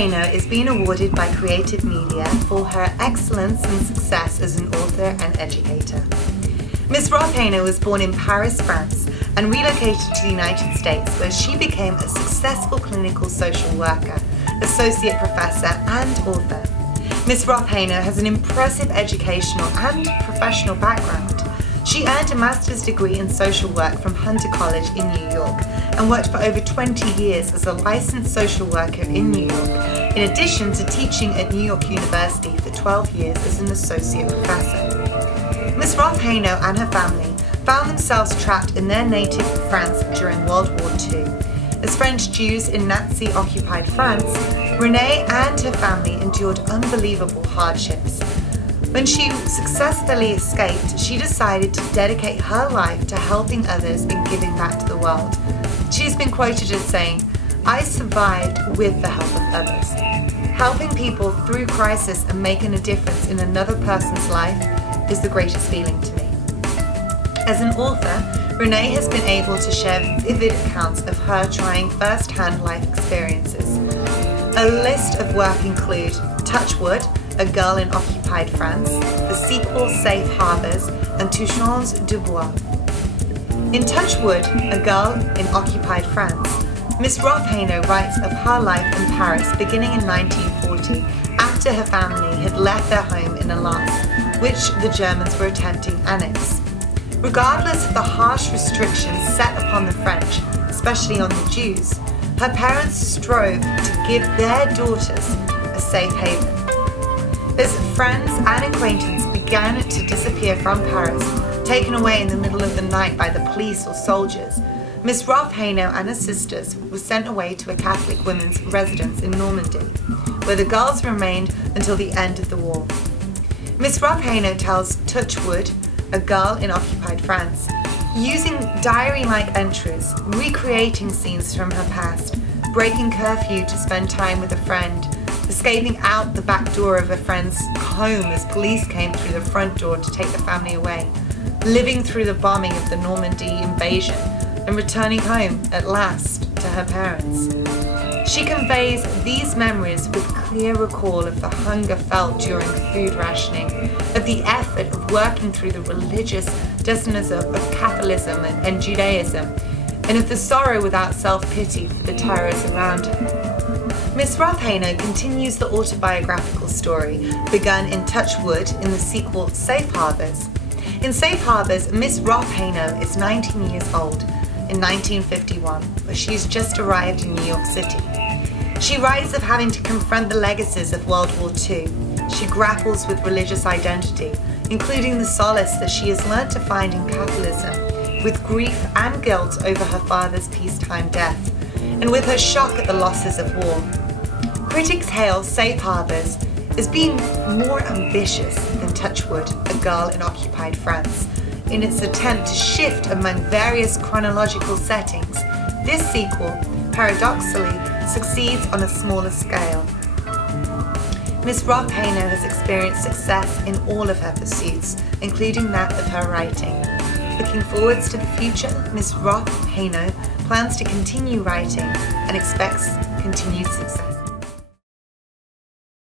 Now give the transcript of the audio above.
Hano is being awarded by Creative Media for her excellence and success as an author and educator. Ms. Roth Hano was born in Paris, France, and relocated to the United States, where she became a successful clinical social worker, associate professor, and author. Ms. Roth Hano has an impressive educational and professional background. She earned a master's degree in social work from Hunter College in New York and worked for over 20 years as a licensed social worker in New York, in addition to teaching at New York University for 12 years as an associate professor. Ms. Roth Hano and her family found themselves trapped in their native France during World War II. As French Jews in Nazi-occupied France, Renee and her family endured unbelievable hardships. When she successfully escaped, she decided to dedicate her life to helping others and giving back to the world. She's been quoted as saying, "I survived with the help of others." Helping people through crisis and making a difference in another person's life is the greatest feeling to me. As an author, Renee has been able to share vivid accounts of her trying first-hand life experiences. A list of work include Touch Wood, A Girl in Occupied France, the sequel Safe Harbors, and Touchons du Bois. In Touch Wood, A Girl in Occupied France, Ms. Roth Hano writes of her life in Paris beginning in 1940, after her family had left their home in Alsace, which the Germans were attempting to annex. Regardless of the harsh restrictions set upon the French, especially on the Jews, her parents strove to give their daughters a safe haven. As friends and acquaintances began to disappear from Paris, taken away in the middle of the night by the police or soldiers, Ms. Roth Hano and her sisters were sent away to a Catholic women's residence in Normandy, where the girls remained until the end of the war. Ms. Roth Hano tells Touch Wood, A Girl in Occupied France, using diary-like entries, recreating scenes from her past, breaking curfew to spend time with a friend, escaping out the back door of a friend's home as police came through the front door to take the family away, living through the bombing of the Normandy invasion, and returning home at last to her parents. She conveys these memories with clear recall of the hunger felt during food rationing, of the effort of working through the religious dissonance of Catholicism and Judaism, and of the sorrow without self-pity for the terrors around her. Ms. Roth Hano continues the autobiographical story begun in Touch Wood in the sequel Safe Harbors. In Safe Harbors, Ms. Roth Hano is 19 years old in 1951, where she's just arrived in New York City. She writes of having to confront the legacies of World War II. She grapples with religious identity, including the solace that she has learned to find in Catholicism, with grief and guilt over her father's peacetime death, and with her shock at the losses of war. Critics hail Safe Harbors as being more ambitious than Touch Wood, A Girl in Occupied France. In its attempt to shift among various chronological settings, this sequel, paradoxically, succeeds on a smaller scale. Ms. Roth Hano has experienced success in all of her pursuits, including that of her writing. Looking forwards to the future, Ms. Roth Hano plans to continue writing and expects continued success.